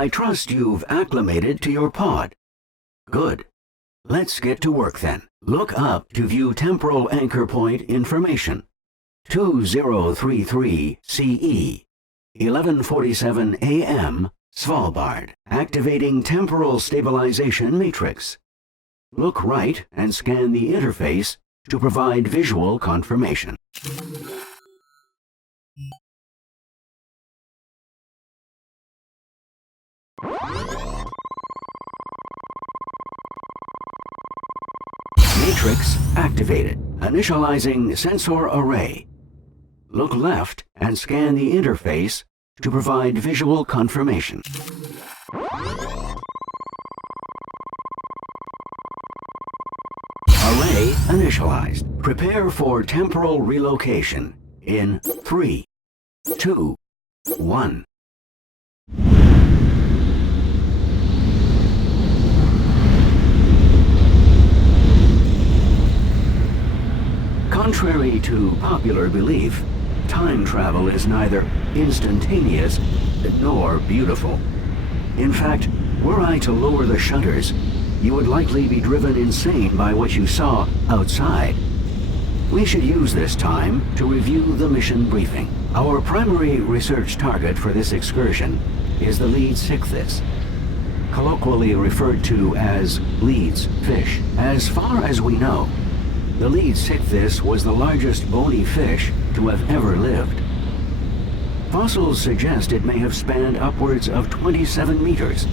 I trust you've acclimated to your pod. Good. Let's get to work then. Look up to view temporal anchor point information. 2033 CE, 11:47 AM, Svalbard. Activating temporal stabilization matrix. Look right and scan the interface to provide visual confirmation. Matrix activated. Initializing sensor array. Look left and scan the interface to provide visual confirmation. Array initialized. Prepare for temporal relocation in 3, 2, 1. Contrary to popular belief, time travel is neither instantaneous nor beautiful. In fact, were I to lower the shutters, you would likely be driven insane by what you saw outside. We should use this time to review the mission briefing. Our primary research target for this excursion is the Leeds Ichthys, colloquially referred to as Leeds fish. As far as we know, the Leeds Ichthys was the largest bony fish to have ever lived. Fossils suggest it may have spanned upwards of 27 meters,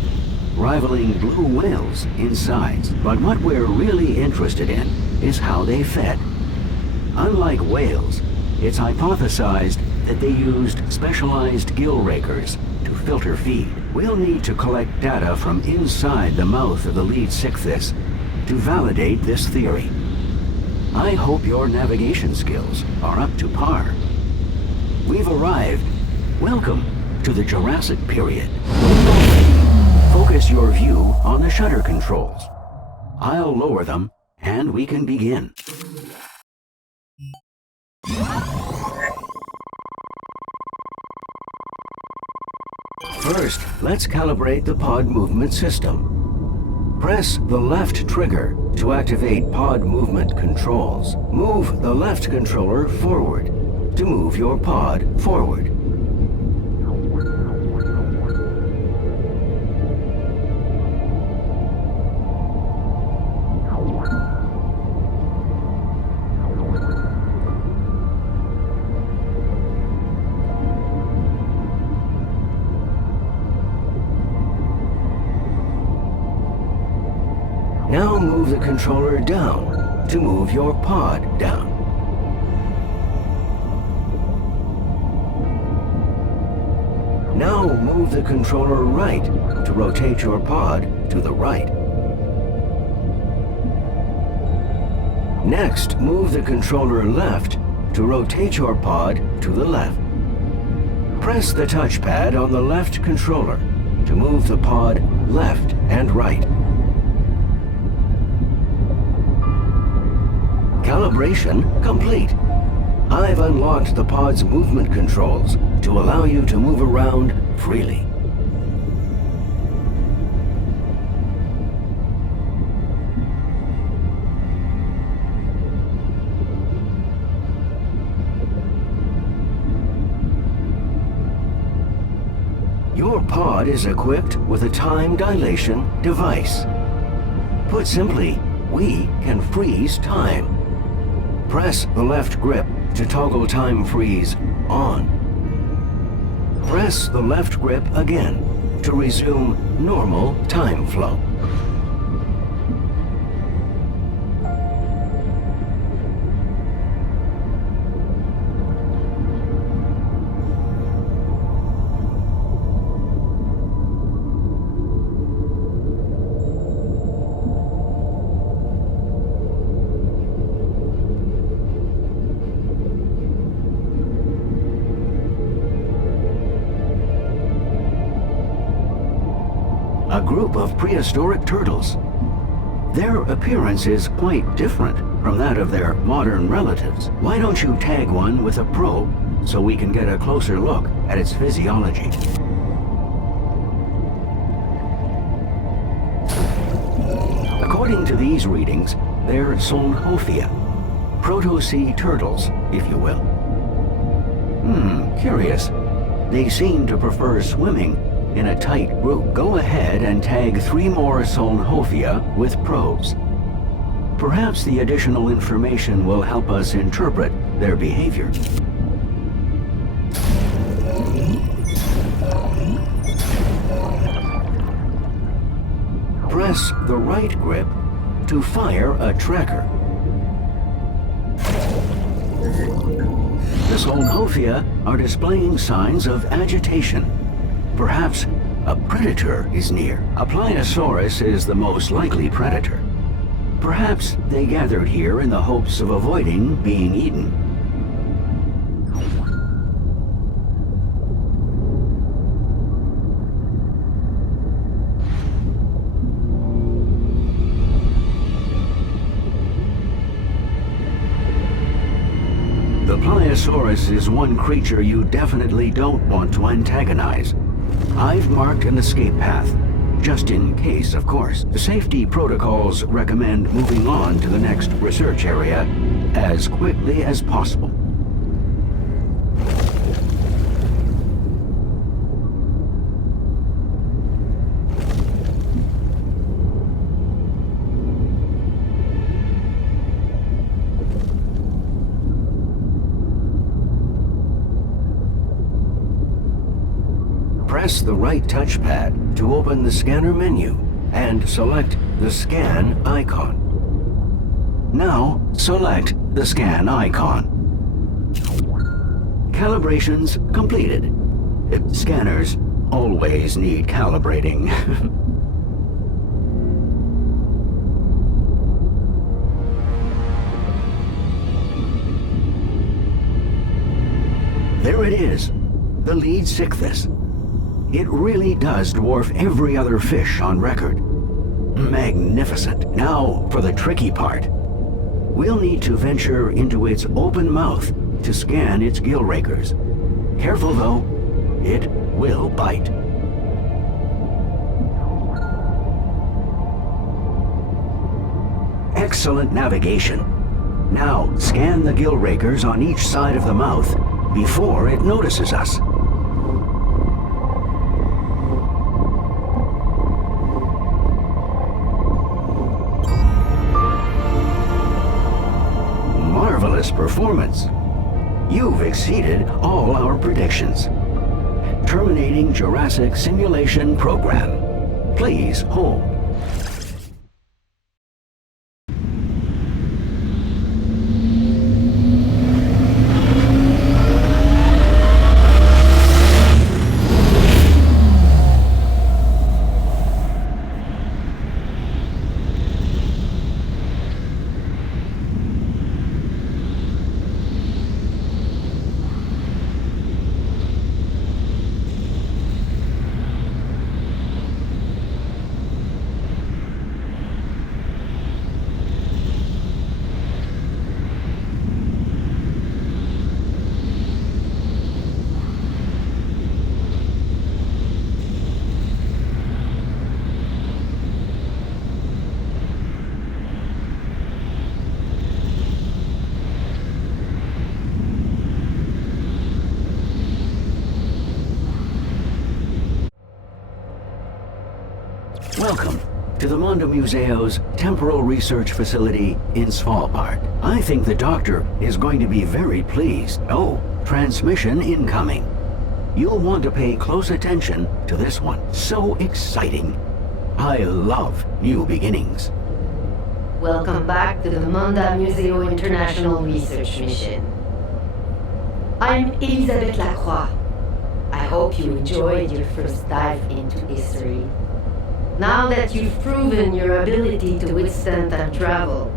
rivaling blue whales in size. But what we're really interested in is how they fed. Unlike whales, it's hypothesized that they used specialized gill rakers to filter feed. We'll need to collect data from inside the mouth of the Leeds Ichthys to validate this theory. I hope your navigation skills are up to par. We've arrived. Welcome to the Jurassic period. Focus your view on the shutter controls. I'll lower them and we can begin. First, let's calibrate the pod movement system. Press the left trigger to activate pod movement controls. Move the left controller forward to move your pod forward. Now move the controller down to move your pod down. Now move the controller right to rotate your pod to the right. Next, move the controller left to rotate your pod to the left. Press the touchpad on the left controller to move the pod left and right. Calibration complete. I've unlocked the pod's movement controls to allow you to move around freely. Your pod is equipped with a time dilation device. Put simply, we can freeze time. Press the left grip to toggle time freeze on. Press the left grip again to resume normal time flow. A group of prehistoric turtles. Their appearance is quite different from that of their modern relatives. Why don't you tag one with a probe so we can get a closer look at its physiology? According to these readings, they're Solnhofia, proto-sea turtles, if you will. Curious. They seem to prefer swimming in a tight group. Go ahead and tag 3 more Solnhofia with probes. Perhaps the additional information will help us interpret their behavior. Press the right grip to fire a tracker. The Solnhofia are displaying signs of agitation. Perhaps a predator is near. A Pliosaurus is the most likely predator. Perhaps they gathered here in the hopes of avoiding being eaten. The Pliosaurus is one creature you definitely don't want to antagonize. I've marked an escape path, just in case, of course. The safety protocols recommend moving on to the next research area as quickly as possible. Press the right touchpad to open the scanner menu and select the scan icon. Now, select the scan icon. Calibrations completed. Scanners always need calibrating. There it is, the lead Sichthys. It really does dwarf every other fish on record. Magnificent. Now for the tricky part. We'll need to venture into its open mouth to scan its gill rakers. Careful though, it will bite. Excellent navigation. Now scan the gill rakers on each side of the mouth before it notices us. Marvelous performance. You've exceeded all our predictions. Terminating Jurassic simulation program. Please hold. Welcome to the Mondo Museo's Temporal Research Facility in Svalbard. I think the doctor is going to be very pleased. Oh, transmission incoming. You'll want to pay close attention to this one. So exciting. I love new beginnings. Welcome back to the Manda Museo International Research Mission. I'm Elisabeth Lacroix. I hope you enjoyed your first dive into history. Now that you've proven your ability to withstand time travel,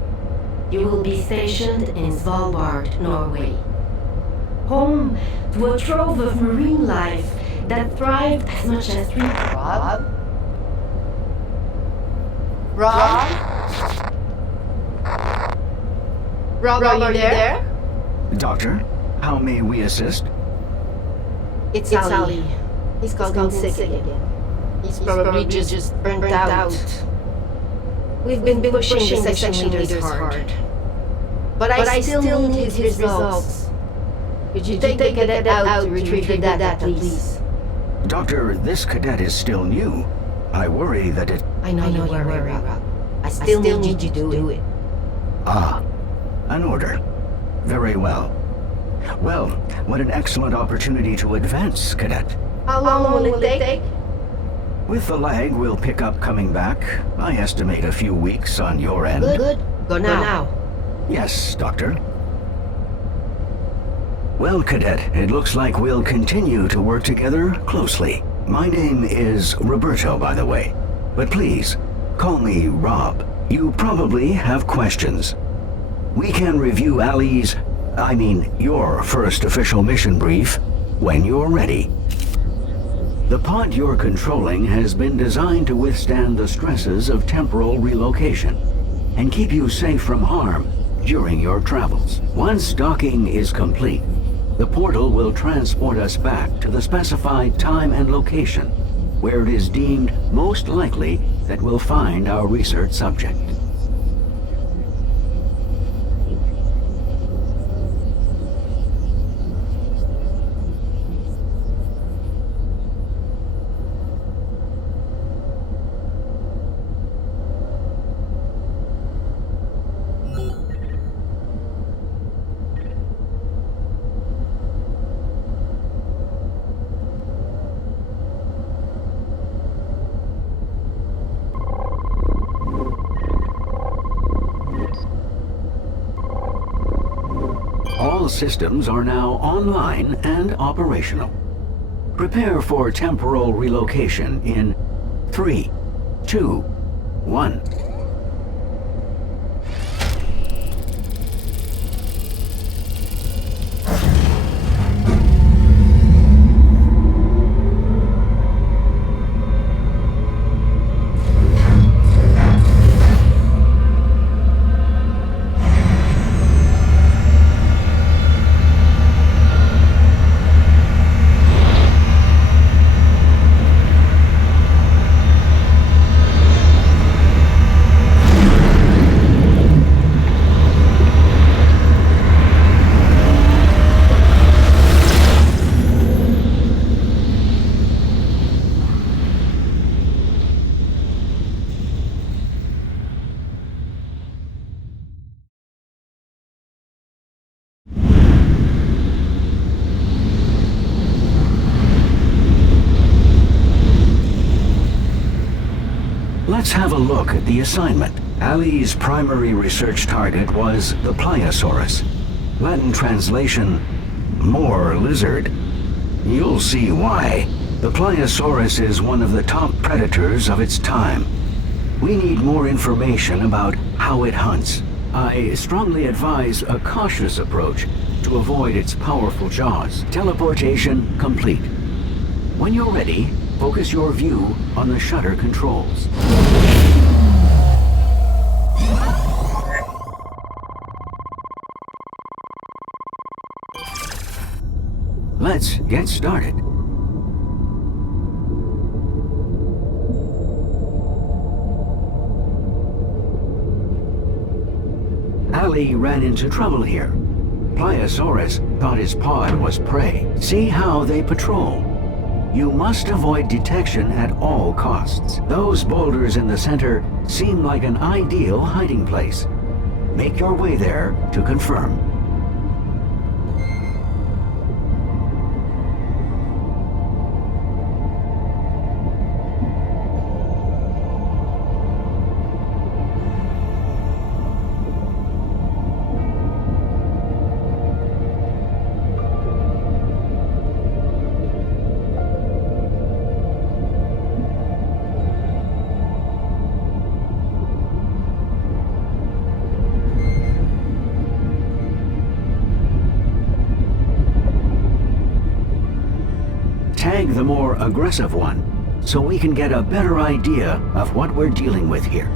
you will be stationed in Svalbard, Norway. Home to a trove of marine life that thrived as much as three... Rob? Rob, are you there? Doctor, how may we assist? It's Ali. He's gone sick again. He's probably just burnt out. We've been pushing the section leaders hard. But I still need his results. Could you take the cadet out to retrieve the data, please? Doctor, this cadet is still new. I worry that it... I know you worry, Rob. I still need you to do it. Ah, an order. Very well. Well, what an excellent opportunity to advance, cadet. How long will it take? With the lag we'll pick up coming back, I estimate a few weeks on your end. Good. Go now. Yes, Doctor. Well, cadet, it looks like we'll continue to work together closely. My name is Roberto, by the way. But please, call me Rob. You probably have questions. We can review your first official mission brief when you're ready. The pod you're controlling has been designed to withstand the stresses of temporal relocation and keep you safe from harm during your travels. Once docking is complete, the portal will transport us back to the specified time and location, where it is deemed most likely that we'll find our research subject. All systems are now online and operational. Prepare for temporal relocation in 3, 2, 1. Let's have a look at the assignment. Ali's primary research target was the Pliosaurus. Latin translation, more lizard. You'll see why. The Pliosaurus is one of the top predators of its time. We need more information about how it hunts. I strongly advise a cautious approach to avoid its powerful jaws. Teleportation complete. When you're ready, focus your view on the shutter controls. Let's get started. Ali ran into trouble here. Pliosaurus thought his pod was prey. See how they patrol. You must avoid detection at all costs. Those boulders in the center seem like an ideal hiding place. Make your way there to confirm. the more aggressive one, so we can get a better idea of what we're dealing with here.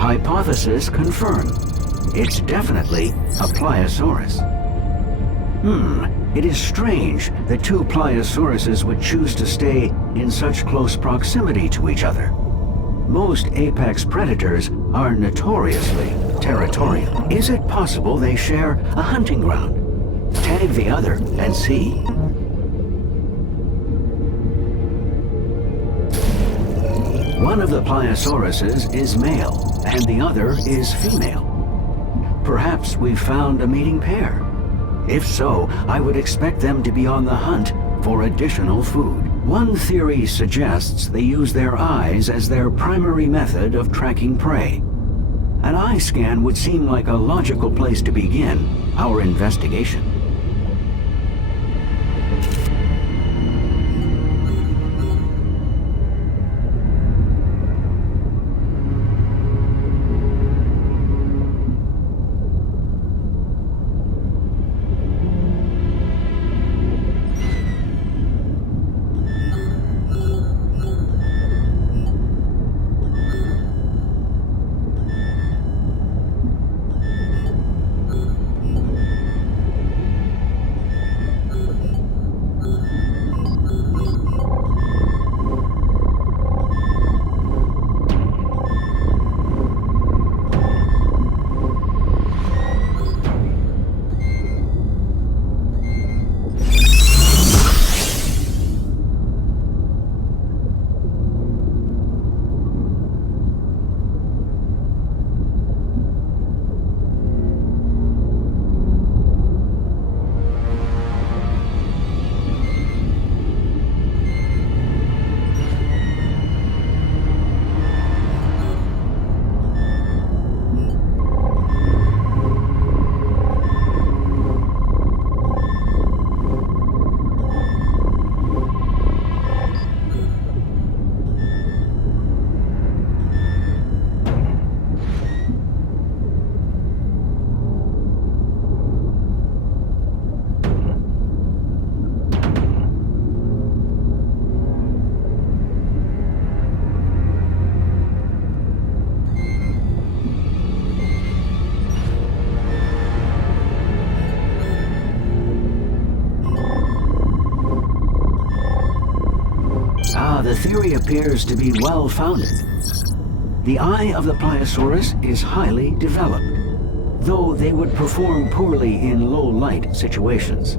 Hypothesis confirmed. It's definitely a pliosaurus. It is strange that two pliosauruses would choose to stay in such close proximity to each other. Most apex predators are notoriously territorial. Is it possible they share a hunting ground? Tag the other and see. One of the pliosauruses is male, and the other is female. Perhaps we've found a mating pair. If so, I would expect them to be on the hunt for additional food. One theory suggests they use their eyes as their primary method of tracking prey. An eye scan would seem like a logical place to begin our investigation. The theory appears to be well-founded. The eye of the pliosaurus is highly developed, though they would perform poorly in low-light situations.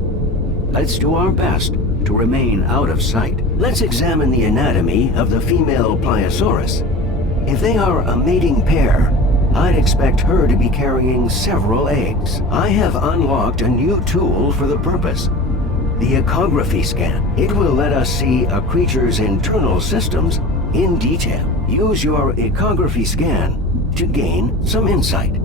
Let's do our best to remain out of sight. Let's examine the anatomy of the female pliosaurus. If they are a mating pair, I'd expect her to be carrying several eggs. I have unlocked a new tool for the purpose. The ecography scan. It will let us see a creature's internal systems in detail. Use your ecography scan to gain some insight.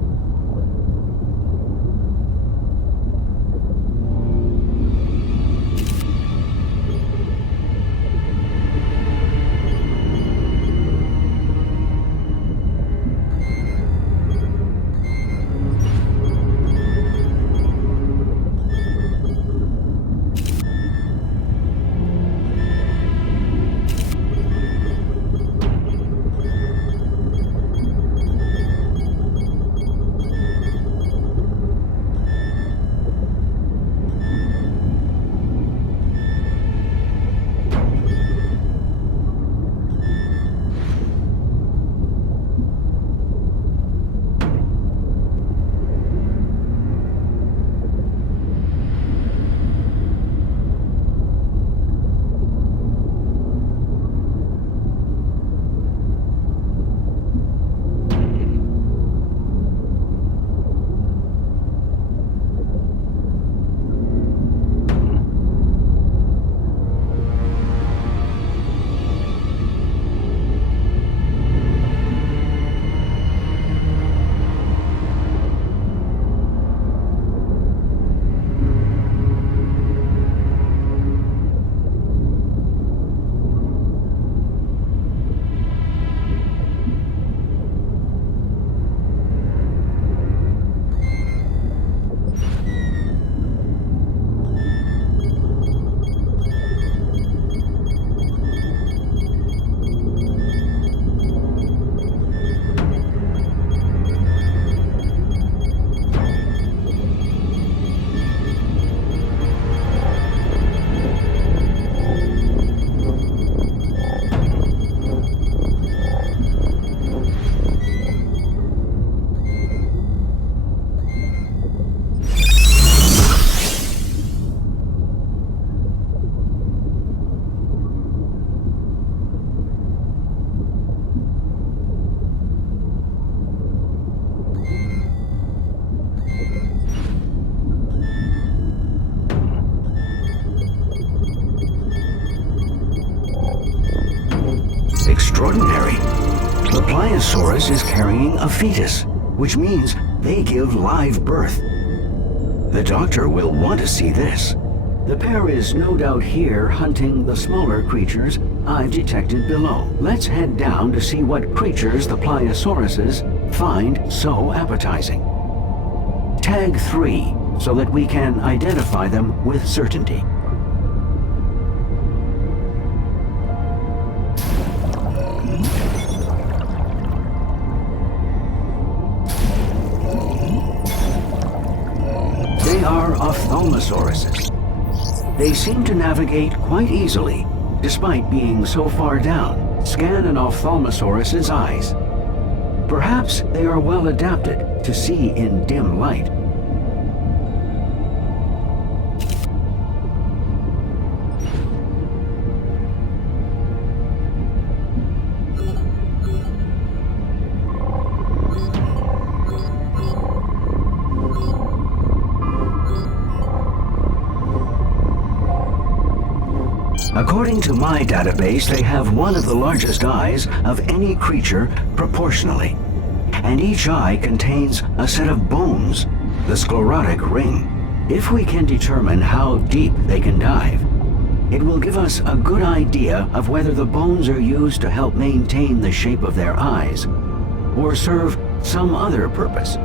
Pliosaurus is carrying a fetus, which means they give live birth. The doctor will want to see this. The pair is no doubt here hunting the smaller creatures I've detected below. Let's head down to see what creatures the Pliosauruses find so appetizing. Tag 3, so that we can identify them with certainty. They are ophthalmosauruses. They seem to navigate quite easily, despite being so far down. Scan an ophthalmosaurus's eyes. Perhaps they are well adapted to see in dim light. According to my database, they have one of the largest eyes of any creature proportionally. And each eye contains a set of bones, the sclerotic ring. If we can determine how deep they can dive, it will give us a good idea of whether the bones are used to help maintain the shape of their eyes, or serve some other purpose.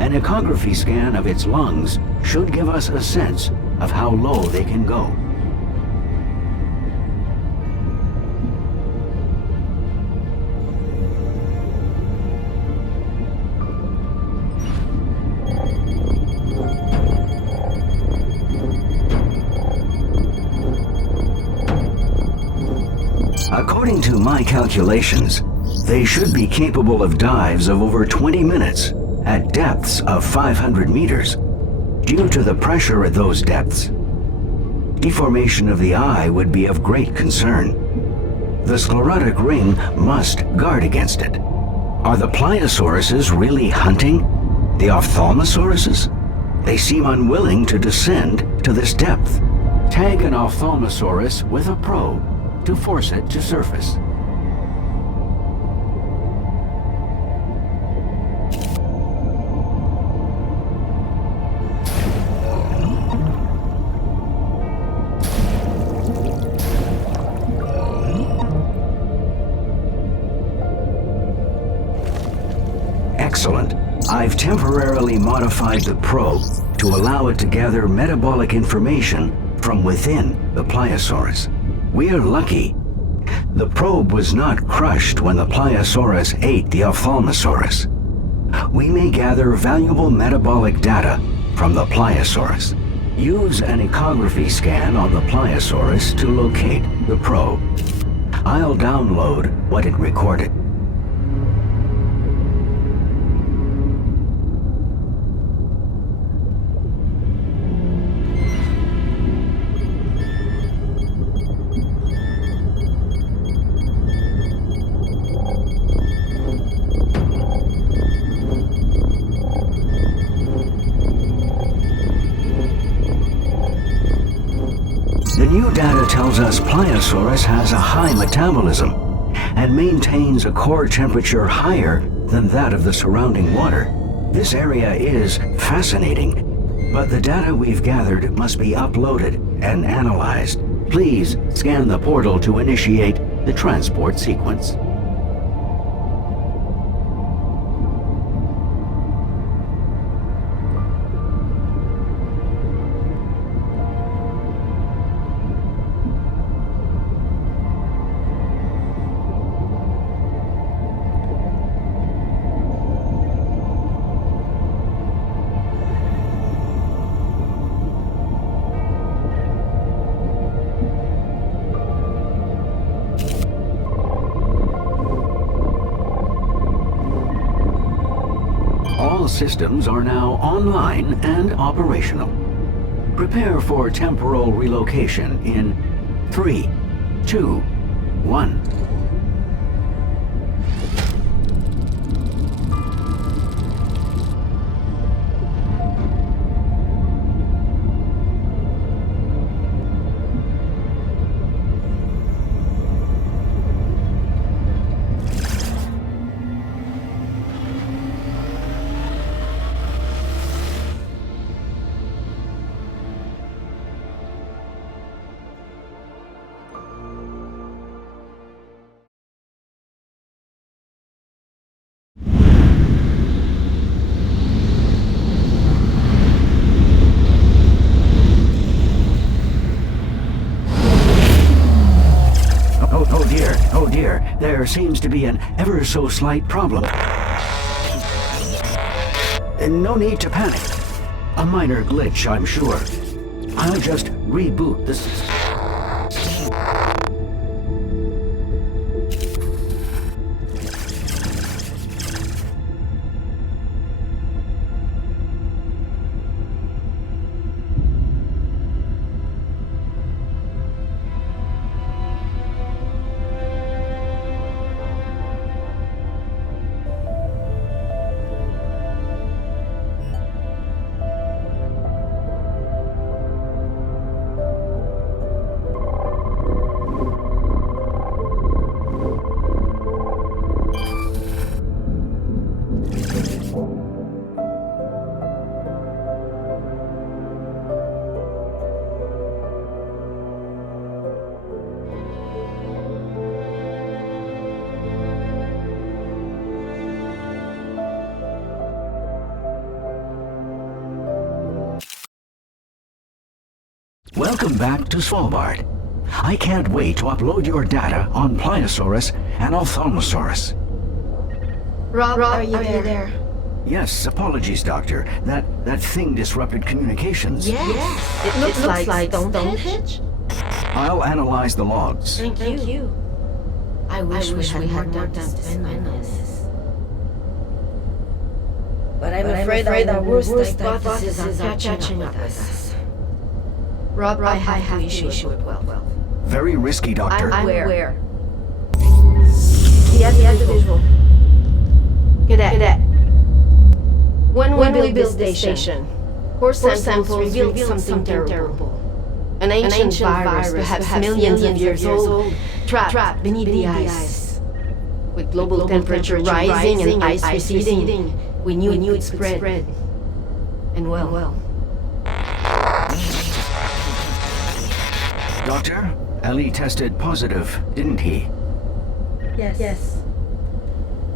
An echography scan of its lungs should give us a sense of how low they can go. According to my calculations, they should be capable of dives of over 20 minutes at depths of 500 meters. Due to the pressure at those depths, deformation of the eye would be of great concern. The sclerotic ring must guard against it. Are the Pliosauruses really hunting the ophthalmosauruses? They seem unwilling to descend to this depth. Tag an ophthalmosaurus with a probe to force it to surface. Excellent. I've temporarily modified the probe to allow it to gather metabolic information from within the Pliosaurus. We're lucky. The probe was not crushed when the Pliosaurus ate the ophthalmosaurus. We may gather valuable metabolic data from the Pliosaurus. Use an echography scan on the Pliosaurus to locate the probe. I'll download what it recorded. The new data tells us Pliosaurus has a high metabolism and maintains a core temperature higher than that of the surrounding water. This area is fascinating, but the data we've gathered must be uploaded and analyzed. Please scan the portal to initiate the transport sequence. All systems are now online and operational. Prepare for temporal relocation in 3, 2, 1. There seems to be an ever so slight problem. No need to panic. A minor glitch, I'm sure. I'll just reboot this. Welcome back to Svalbard. I can't wait to upload your data on Pliosaurus and Ophthalmosaurus. Rob, are you there? Yes, apologies, Doctor. That thing disrupted communications. Yes. It looks like Stonehenge. I'll analyze the logs. Thank you. I wish we had more time to spend on this. But I'm afraid our worst hypotheses are catching up with us. Rob, I have to issue it well. Very risky, Doctor. I'm aware. Get the visual. Cadet. When we built the station, core samples revealed something terrible. An ancient virus, perhaps millions of years old, trapped beneath the ice. With global temperature rising and ice receding, we knew it would spread. And well. Doctor, Ellie tested positive, didn't he? Yes.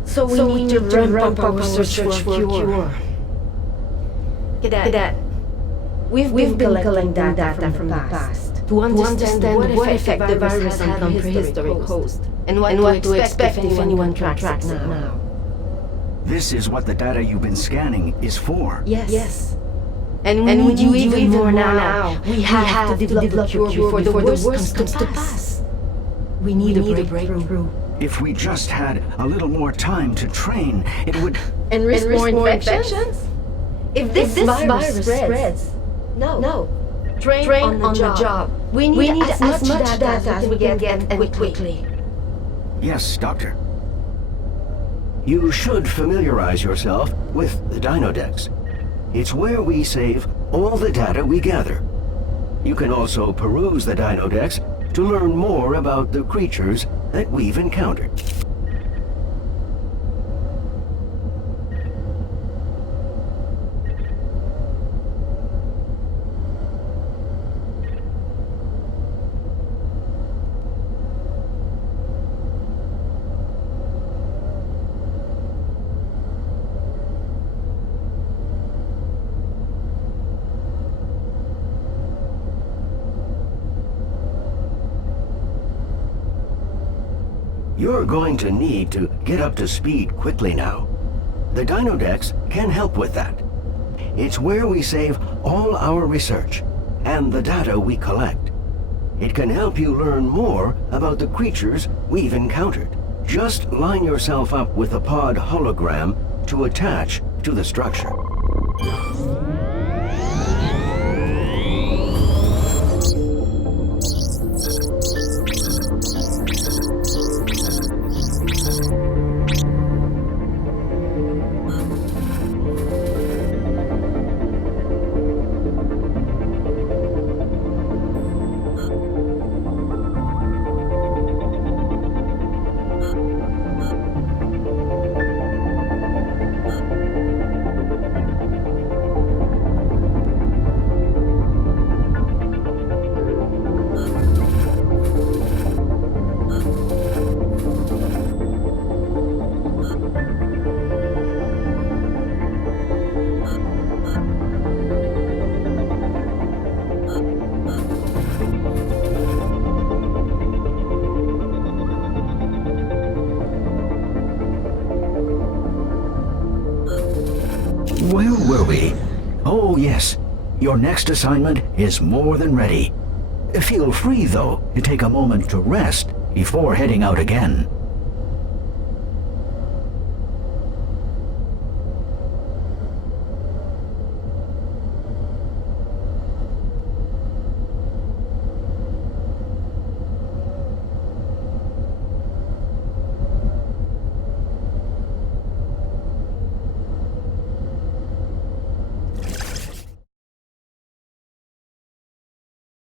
So we need to ramp up our search for a cure. Cadet, we've been collecting data from the past to understand what effect the virus had on prehistoric host and what to expect if anyone tracks it now. This is what the data you've been scanning is for. Yes. And we need you even more now. We have to develop a cure before the worst comes to pass. We need a breakthrough. If we just had a little more time to train, it would... And risk more infections? If this virus spreads, no. Train on the job. We need as much data as we can get and quickly. Yes, Doctor. You should familiarize yourself with the Dinodex. It's where we save all the data we gather. You can also peruse the Dinodex to learn more about the creatures that we've encountered. You're going to need to get up to speed quickly now. The Dinodex can help with that. It's where we save all our research and the data we collect. It can help you learn more about the creatures we've encountered. Just line yourself up with a pod hologram to attach to the structure. Your next assignment is more than ready. Feel free, though, to take a moment to rest before heading out again.